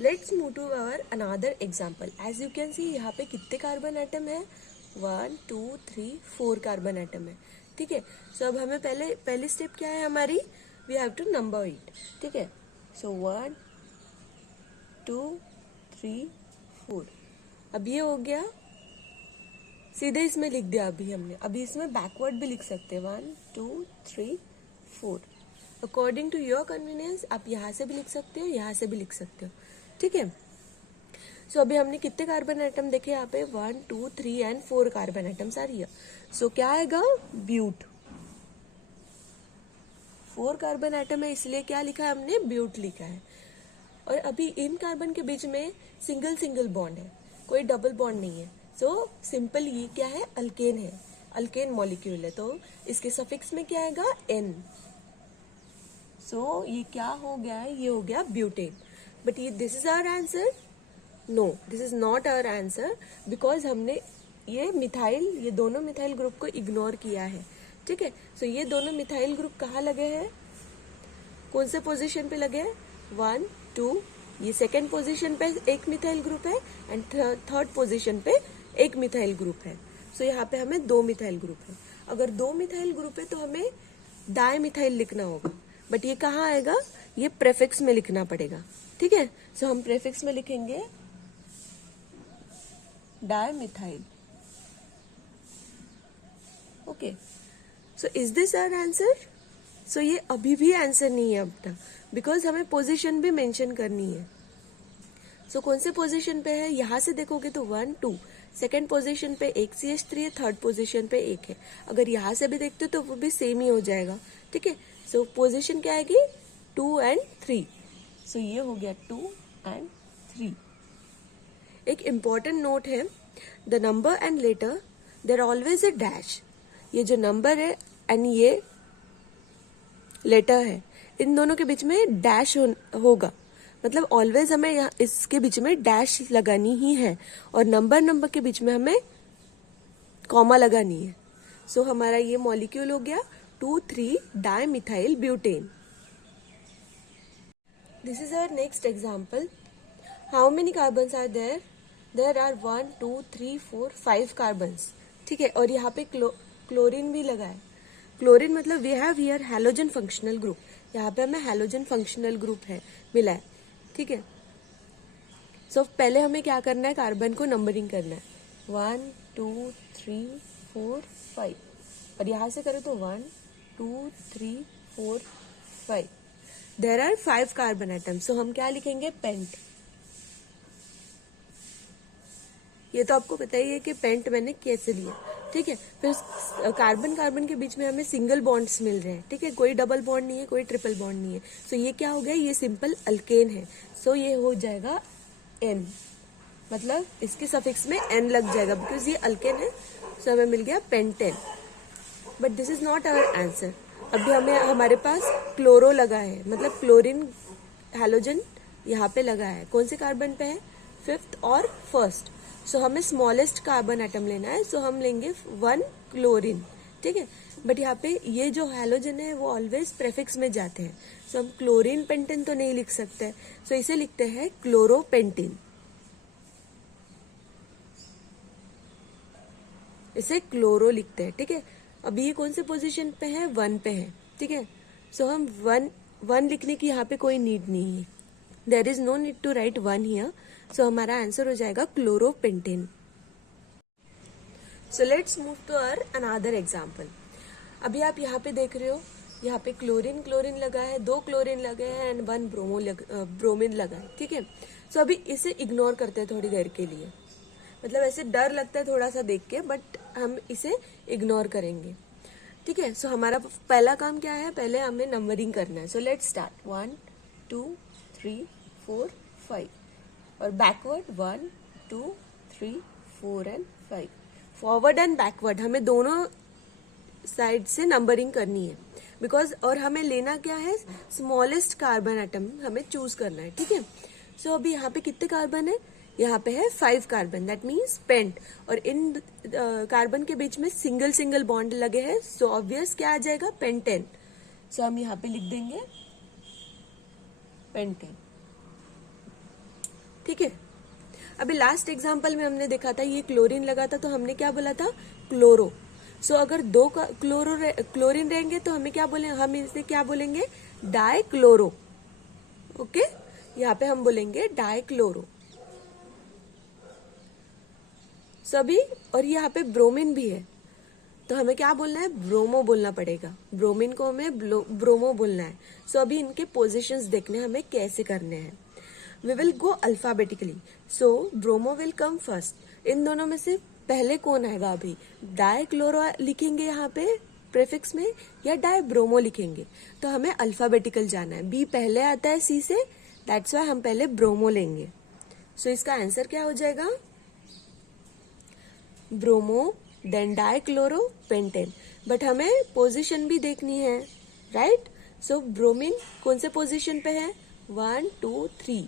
Let's move to our another example. As you can see यहाँ पे कितने carbon atom है, 1 2 3 4 कार्बन एटम है। ठीक है, सो अब हमें पहली स्टेप क्या है हमारी, we have to number it. ठीक है, सो 1 2 3 4। अब ये हो गया, सीधे इसमें लिख दिया अभी हमने। अभी इसमें बैकवर्ड भी लिख सकते हैं, 1 2 3 4। अकॉर्डिंग टू योर कन्वीनियंस आप यहाँ से भी लिख सकते हो, यहाँ से भी लिख सकते हो। ठीक है, सो अभी हमने कितने कार्बन एटम देखे यहाँ पे, 1 2 3 एंड 4 कार्बन एटम्स आ रही है। सो क्या आएगा, ब्यूट। 4 कार्बन एटम है इसलिए क्या लिखा है हमने, ब्यूट लिखा है। और अभी इन कार्बन के बीच में सिंगल सिंगल बॉन्ड है, कोई डबल बॉन्ड नहीं है। सो सिंपल ये क्या है, अल्केन है, अल्केन मॉलिक्यूल है, तो इसके सफिक्स में क्या आएगा, एन। सो ये क्या हो गया है, ये हो गया ब्यूटेन। बट ये this is our answer, no this is not our answer, because हमने ये मिथाइल, ये दोनों मिथाइल ग्रुप को इग्नोर किया है। ठीक है, सो ये दोनों मिथाइल ग्रुप कहाँ लगे हैं, कौन से पोजीशन पे लगे हैं, 1 2, ये सेकेंड पोजीशन पे एक मिथाइल ग्रुप है एंड थर्ड पोजीशन पे एक मिथाइल ग्रुप है। सो यहाँ पे हमें 2 मिथाइल ग्रुप है। अगर 2 मिथाइल ग्रुप है तो हमें डाई मिथाइल लिखना होगा, बट ये कहाँ आएगा, ये प्रेफिक्स में लिखना पड़ेगा। ठीक है, सो हम प्रेफिक्स में लिखेंगे dimethyl. Okay, so is this our answer. So ये अभी भी आंसर नहीं है अपना, बिकॉज हमें पोजीशन भी मेंशन करनी है। सो कौन से पोजीशन पे है, यहां से देखोगे तो 1 2, सेकेंड पोजीशन पे एक CH3 है, थर्ड पोजीशन पे एक है। अगर यहां से भी देखते हो तो वो भी सेम ही हो जाएगा। ठीक है, सो पोजीशन क्या आएगी, 2 एंड 3। सो ये हो गया 2 एंड 3। एक इंपॉर्टेंट नोट है, the number and letter there always a dash. ये जो नंबर है एंड ये लेटर है, इन दोनों के बीच में डैश होगा, मतलब ऑलवेज हमें यहाँ इसके बीच में डैश लगानी ही है, और नंबर के बीच में हमें कॉमा लगानी है। सो हमारा ये मॉलिक्यूल हो गया 2,3 dimethyl butane. This is our next example. How many carbons are there, there are 1 2 3 4 5 carbons. ठीक है, और यहाँ पे क्लोरीन भी लगा है। क्लोरीन मतलब we have here halogen functional group, यहाँ पे हमें हैलोजन फंक्शनल ग्रुप है मिला है। ठीक है, सो पहले हमें क्या करना है, कार्बन को नंबरिंग करना है, 1 2 3 4 5, और यहाँ से करें तो 1 2 3 4 5। देयर आर 5 कार्बन एटम्स, सो हम क्या लिखेंगे, पेंट। ये तो आपको पता ही है कि पेंट मैंने कैसे लिया। ठीक है, फिर कार्बन कार्बन के बीच में हमें सिंगल बॉन्ड्स मिल रहे हैं। ठीक है, कोई डबल बॉन्ड नहीं है, कोई ट्रिपल बॉन्ड नहीं है। सो ये क्या हो गया, ये सिंपल अल्केन है। सो ये हो जाएगा एन, मतलब इसके सफिक्स में एन लग जाएगा, बिकॉज ये अल्केन है। सो हमें मिल गया pentane. But this is not our answer. अभी हमें हमारे पास क्लोरो लगा है, मतलब क्लोरीन हैलोजन यहाँ पे लगा है। कौन से कार्बन पे है, 5th और 1st। सो हमें स्मॉलेस्ट कार्बन एटम लेना है, सो हम लेंगे 1 क्लोरीन। ठीक है, बट यहाँ पे ये जो हैलोजन है वो ऑलवेज प्रेफिक्स में जाते हैं। सो हम क्लोरीन पेंटेन तो नहीं लिख सकते, सो इसे लिखते हैं क्लोरोपेंटीन। इसे क्लोरो लिखते हैं। ठीक है, अभी ये कौन से पोजीशन पे है, 1 पे है। ठीक है, सो हम 1 लिखने की यहाँ पे कोई नीड नहीं है, there is no need to write 1 here. So हमारा आंसर हो जाएगा chloropentane. So let's move to our another example. अभी आप यहाँ पे देख रहे हो, यहाँ पे क्लोरीन लगा है, 2 क्लोरीन लगे हैं एंड 1 ब्रोमीन लगा है। ठीक है, सो अभी इसे इग्नोर करते हैं थोड़ी देर के लिए, मतलब ऐसे डर लगता है थोड़ा सा देख के, बट हम इसे इग्नोर करेंगे। ठीक है, सो हमारा पहला काम क्या है, पहले हमें नंबरिंग करना है। सो लेट्स स्टार्ट, 1 2 3 4 5, और backward 1 2 3 4 and 5। Forward and backward हमें दोनों साइड से नंबरिंग करनी है, बिकॉज और हमें लेना क्या है, स्मॉलेस्ट कार्बन एटम हमें चूज करना है। ठीक है, सो अभी यहाँ पे कितने कार्बन है, यहाँ पे है 5 कार्बन, दैट मीन्स पेंट। और इन कार्बन के बीच में सिंगल सिंगल बॉन्ड लगे हैं, सो ऑब्वियस क्या आ जाएगा, पेंटेन। सो हम यहाँ पे लिख देंगे पेंटेन। ठीक है। अभी लास्ट एग्जाम्पल में हमने देखा था ये क्लोरीन लगा था तो हमने क्या बोला था, क्लोरो। सो अगर दो क्लोरीन रहेंगे तो हमें क्या बोले, हम इसे क्या बोलेंगे, डाइक्लोरो। ओके, यहाँ पे हम बोलेंगे डाइक्लोरो सभी। और यहाँ पे ब्रोमीन भी है तो हमें क्या बोलना है, ब्रोमो बोलना पड़ेगा। ब्रोमीन को हमें ब्रोमो बोलना है। सो अभी इनके पोजीशंस देखने हमें कैसे करने हैं। We will go alphabetically. So bromo will come first. इन दोनों में से पहले कौन आएगा, अभी डाइक्लोरो लिखेंगे यहाँ पे प्रेफिक्स में या डाइब्रोमो लिखेंगे, तो हमें अल्फाबेटिकल जाना है। बी पहले आता है सी से, दैट्स वाई हम पहले ब्रोमो लेंगे। सो इसका आंसर क्या हो जाएगा, bromo then dichloro pentane. But हमें पोजीशन भी देखनी है, राइट। सो ब्रोमीन कौन से पोजीशन पे है, 1 2 3,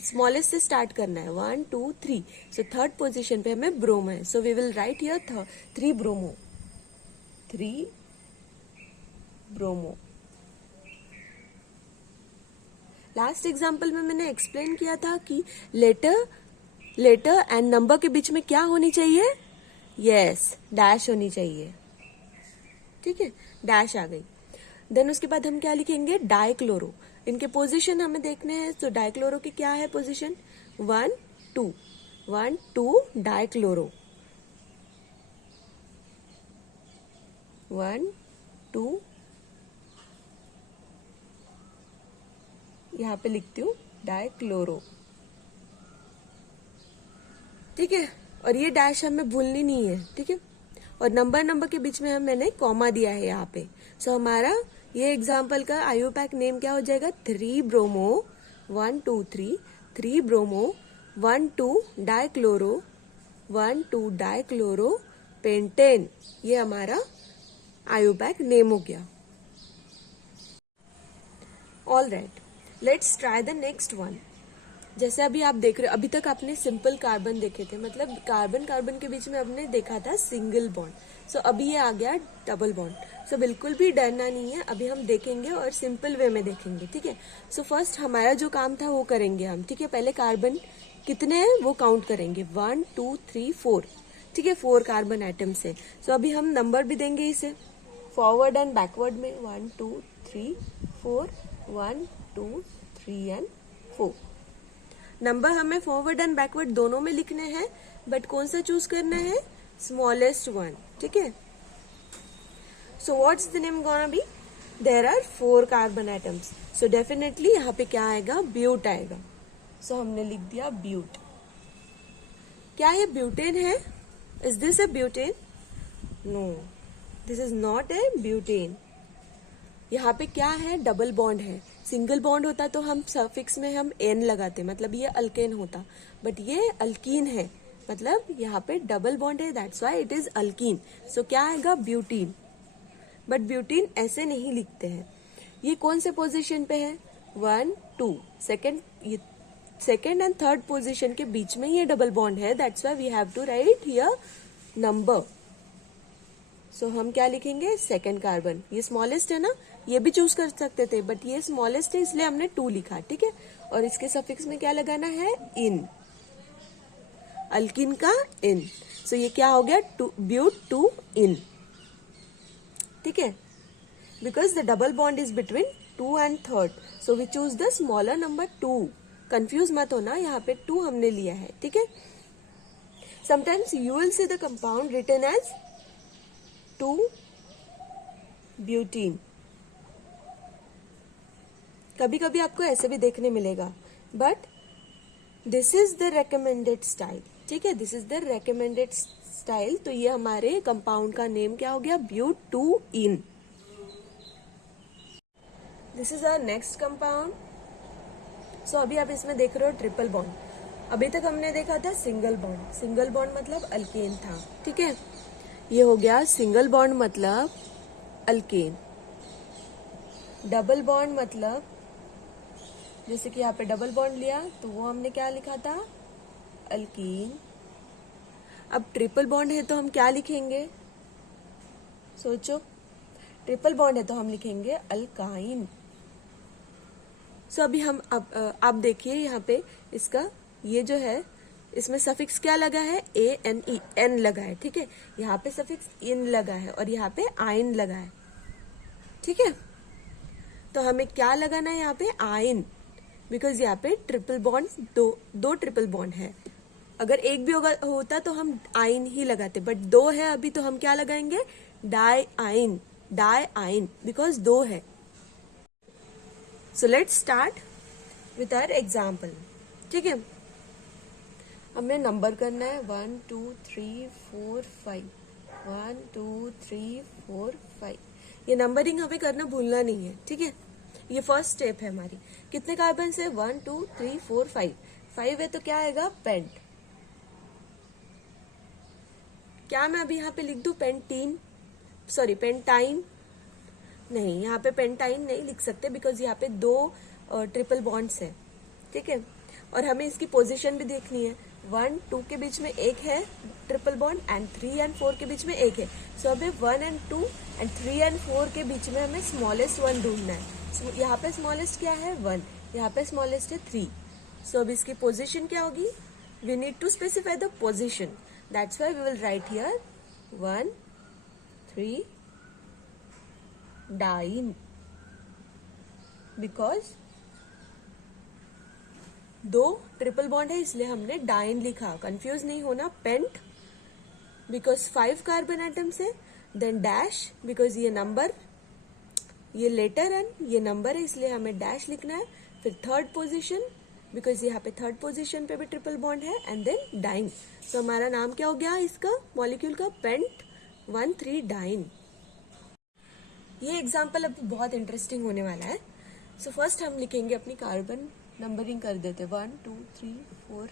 स्मॉलेस्ट से स्टार्ट करना है, 1 2 3। सो थर्ड पोजीशन पे हमें ब्रोमो है। So we will write here 3 bromo, 3 bromo. Last example में मैंने एक्सप्लेन किया था कि लेटर एंड नंबर के बीच में क्या होनी चाहिए, यस डैश होनी चाहिए, ठीक है, डैश आ गई। देन उसके बाद हम क्या लिखेंगे, डाइक्लोरो। इनके पोजीशन हमें देखने हैं। तो डाइक्लोरो की क्या है पोजीशन, 1 2, 1 2 डाइक्लोरो, 1 2, यहां पे लिखती हूँ डाइक्लोरो, ठीक है। और ये डैश हमें भूलनी नहीं है, ठीक है। और नंबर के बीच में मैंने कॉमा दिया है यहाँ पे। सो हमारा ये एग्जाम्पल का आयुपैक नेम क्या हो जाएगा, 3 bromo 1 2 3, 3 bromo 1 2 dichloro, 1 2 dichloro pentane. ये हमारा आयुपैक नेम हो गया। All right, let's try the next one. जैसे अभी आप देख रहे हो, अभी तक आपने सिंपल कार्बन देखे थे, मतलब कार्बन कार्बन के बीच में आपने देखा था सिंगल बॉन्ड। सो अभी ये आ गया डबल बॉन्ड। सो बिल्कुल भी डरना नहीं है, अभी हम देखेंगे और सिंपल वे में देखेंगे, ठीक है। सो फर्स्ट हमारा जो काम था वो करेंगे हम, ठीक है। पहले कार्बन कितने हैं वो काउंट करेंगे, 1 2 3 4, ठीक है, 4 कार्बन एटम से। सो अभी हम नंबर भी देंगे इसे फॉरवर्ड एंड बैकवर्ड में, 1 2 3 4, 1 2 3 एंड 4। नंबर हमें फॉरवर्ड एंड बैकवर्ड दोनों में लिखने हैं, बट कौन सा चूज करना है, स्मॉलेस्ट वन, ठीक है। So what's the name gonna be, there are 4 carbon atoms. So definitely यहाँ पे क्या आएगा, ब्यूट आएगा। सो हमने लिख दिया ब्यूट। क्या ये ब्यूटेन है, is this a butane, no this is not a butane. यहाँ पे क्या है, डबल बॉन्ड है। सिंगल बॉन्ड होता तो हम सफिक्स में हम एन लगाते, मतलब ये अल्केन होता, बट ये अल्कीन है, मतलब यहाँ पे डबल बॉन्ड है, that's why it is alkene. So क्या आएगा, ब्यूटीन। बट ब्यूटीन ऐसे नहीं लिखते हैं। ये कौन से पोजीशन पे है, 1 2, सेकेंड एंड थर्ड पोजीशन के बीच में ये डबल बॉन्ड है, that's why we have to write here number. So हम क्या लिखेंगे, सेकेंड कार्बन। ये स्मॉलेस्ट है ना, ये भी चूज कर सकते थे, बट ये स्मॉलेस्ट है इसलिए हमने 2 लिखा, ठीक है। और इसके सफिक्स में क्या लगाना है, इन, अल्किन का इन। सो ये क्या हो गया, ब्यूट 2 इन, ठीक है। Because the double bond is between 2 and third, so we choose the smaller number 2। Confuse मत होना, यहाँ पे 2 हमने लिया है, ठीक है। Sometimes you will see the compound written as 2 butene, कभी कभी आपको ऐसे भी देखने मिलेगा, but this is the recommended style, ठीक है, this is the recommended style. तो ये हमारे कंपाउंड का नेम क्या हो गया, but 2 ene. This is our next compound. So अभी आप इसमें देख रहे हो ट्रिपल बॉन्ड। अभी तक हमने देखा था सिंगल बॉन्ड, सिंगल बॉन्ड मतलब अल्केन था, ठीक है। ये हो गया सिंगल बॉन्ड मतलब अल्केन। डबल बॉन्ड मतलब, जैसे कि यहाँ पे डबल बॉन्ड लिया तो वो हमने क्या लिखा था, अल्कीन। अब ट्रिपल बॉन्ड है तो हम क्या लिखेंगे, सोचो, ट्रिपल बॉन्ड है तो हम लिखेंगे अल्काइन। सो अभी हम आप देखिए यहाँ पे इसका ये जो है इसमें सफिक्स क्या लगा है, ANE, एन लगा है, ठीक है। यहाँ पे सफिक्स इन लगा है और यहाँ पे आइन लगा है, ठीक है। तो हमें क्या लगाना है यहाँ पे, आइन, बिकॉज यहाँ पे ट्रिपल बॉन्ड, दो ट्रिपल बॉन्ड है। अगर एक भी होता तो हम आइन ही लगाते, बट दो है अभी, तो हम क्या लगाएंगे, डाई आइन, बिकॉज दो है। So let's start with our example, ठीक है। हमें नंबर करना है 1 2 3 4 5, 1 2 3 4 5। ये नंबरिंग हमें करना भूलना नहीं है, ठीक है। ये फर्स्ट स्टेप है हमारी। कितने कार्बन है, 1 2 3 4 5। 5 है तो क्या आएगा, पेंट। क्या मैं अभी यहाँ पे लिख दूं पेंटीन, सॉरी पेंटाइन, नहीं, यहाँ पे पेंटाइन नहीं लिख सकते, बिकॉज यहाँ पे दो ट्रिपल बॉन्ड्स है, ठीक है। और हमें इसकी पोजीशन भी देखनी है। 1 2 के बीच में एक है ट्रिपल बॉन्ड, एंड 3 एंड 4 के बीच में एक है। सो हमें 1 एंड 2 एंड 3 एंड 4 के बीच में हमें स्मॉलेस्ट वन ढूंढना है। So, यहाँ पे स्मॉलेस्ट क्या है, 1, यहाँ पे स्मॉलेस्ट है 3। सो अब इसकी पोजीशन क्या होगी, we need to specify the position, that's why we will write here 1 3 diyne, because दो ट्रिपल बॉन्ड है इसलिए हमने डाइन लिखा। कंफ्यूज नहीं होना, पेंट बिकॉज 5 कार्बन एटम्स है, देन डैश बिकॉज ये नंबर, ये लेटर एन, ये नंबर है इसलिए हमें डैश लिखना है। फिर थर्ड पोजीशन, बिकॉज यहाँ पे थर्ड पोजीशन पे भी ट्रिपल बॉन्ड है, एंड देन डाइन। सो हमारा नाम क्या हो गया इसका, मॉलिक्यूल का, पेंट 1 3 डाइन। ये एग्जाम्पल अब बहुत इंटरेस्टिंग होने वाला है। सो फर्स्ट हम लिखेंगे अपनी कार्बन नंबरिंग कर देते, 1 2 3 4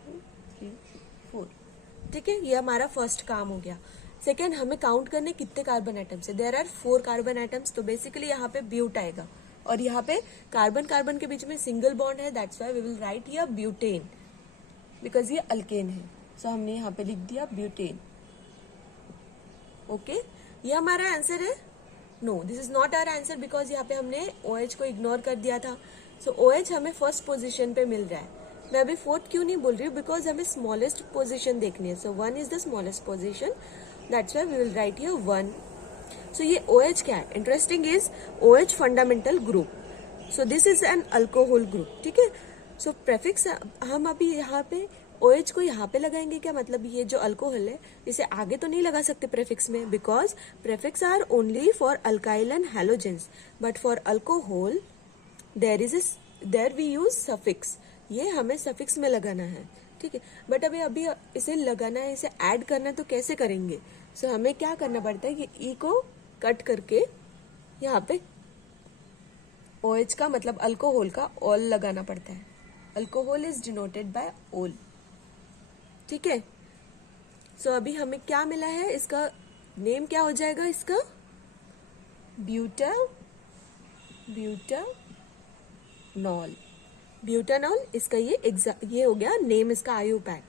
2 3 4, ठीक है। ये हमारा फर्स्ट काम हो गया। सेकेंड, हमें काउंट करने कितने कार्बन एटम्स है। देयर आर 4 कार्बन एटम्स, तो बेसिकली यहाँ पे ब्यूट आएगा, और यहाँ पे कार्बन कार्बन के बीच में सिंगल बॉन्ड है, that's why we will write here butane, because ये अल्केन है। सो हमने यहाँ पे लिख दिया ब्यूटेन, ओके। ये हमारा आंसर है, no this is not our answer, because यहाँ पे हमने OH को इग्नोर कर दिया था। सो OH हमें फर्स्ट पोजिशन पे मिल रहा है। मैं अभी फोर्थ क्यों नहीं बोल रही हूँ, बिकॉज हमें स्मॉलेस्ट पोजिशन देखनी है। So 1 is the smallest position, that's why we will write here 1। So ये OH क्या है, interesting is OH fundamental group. So this is an alcohol group, ठीक है। सो प्रेफिक्स हम अभी यहाँ पे OH को यहाँ पे लगाएंगे क्या, मतलब ये जो अल्कोहल है इसे आगे तो नहीं लगा सकते प्रेफिक्स में, because prefix are only for alkyl and halogens, but for alcohol there we use suffix. ये हमें सफिक्स में लगाना है, ठीक है। बट अभी इसे लगाना है, इसे ऐड करना है, तो कैसे करेंगे। सो हमें क्या करना पड़ता है कि ई को कट करके यहाँ पे OH का मतलब अल्कोहल का ऑल लगाना पड़ता है। अल्कोहल इज डिनोटेड बाय ओल, ठीक है। सो अभी हमें क्या मिला है, इसका नेम क्या हो जाएगा, इसका ब्यूटानॉल, इसका ये हो गया नेम, इसका IUPAC.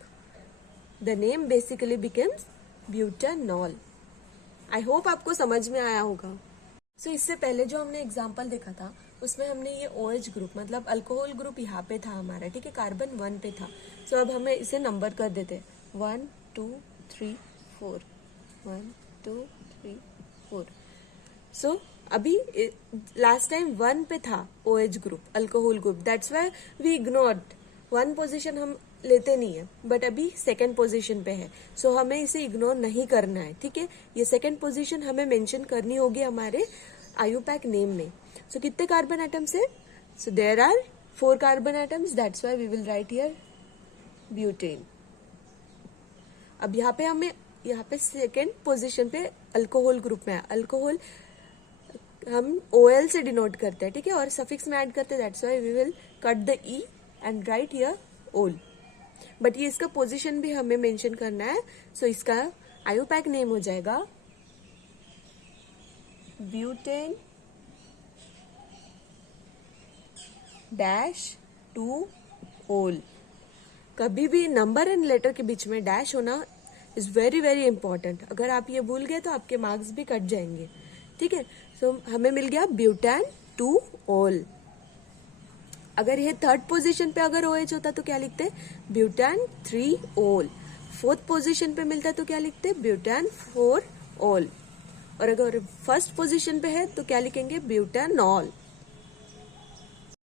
The name basically becomes butanol. I hope आपको समझ में आया होगा। सो इससे पहले जो हमने एग्जाम्पल देखा था उसमें हमने ये OH ग्रुप मतलब अल्कोहल ग्रुप यहाँ पे था हमारा, ठीक है, कार्बन 1 पे था। सो अब हमें इसे नंबर कर देते, 1 2 3 4, 1 2 3 4। सो अभी लास्ट टाइम 1 पे था OH group, alcohol group, that's why we ignored 1 position, हम लेते नहीं है, बट अभी सेकेंड पोजीशन पे है। सो हमें इसे इग्नोर नहीं करना है, ठीक है। ये सेकेंड पोजीशन हमें मेंशन करनी होगी हमारे आयुपैक नेम में। सो कितने कार्बन एटम्स है, so there are 4 carbon atoms, that's why we will write here butane. अब यहाँ पे सेकेंड पोजीशन पे अल्कोहल ग्रुप में है। अल्कोहल हम OL से डिनोट करते हैं, ठीक है, और सफिक्स में ऐड करते हैं, that's why we will cut the E and write here ol. But ये इसका पोजीशन भी हमें मेंशन करना है। सो इसका आयुपैक नेम हो जाएगा ब्यूटेन -2 ओल। कभी भी नंबर एंड लेटर के बीच में डैश होना इज वेरी वेरी इंपॉर्टेंट। अगर आप ये भूल गए तो आपके मार्क्स भी कट जाएंगे, ठीक है। सो हमें मिल गया ब्यूटेन 2 ओल। अगर ये थर्ड पोजीशन पे अगर OH होता तो क्या लिखते? ब्यूटान 3 ओल। फोर्थ पोजीशन पे मिलता तो क्या लिखते? ब्यूटान 4 ओल। और अगर फर्स्ट पोजीशन पे है तो क्या लिखेंगे? ब्यूटानॉल।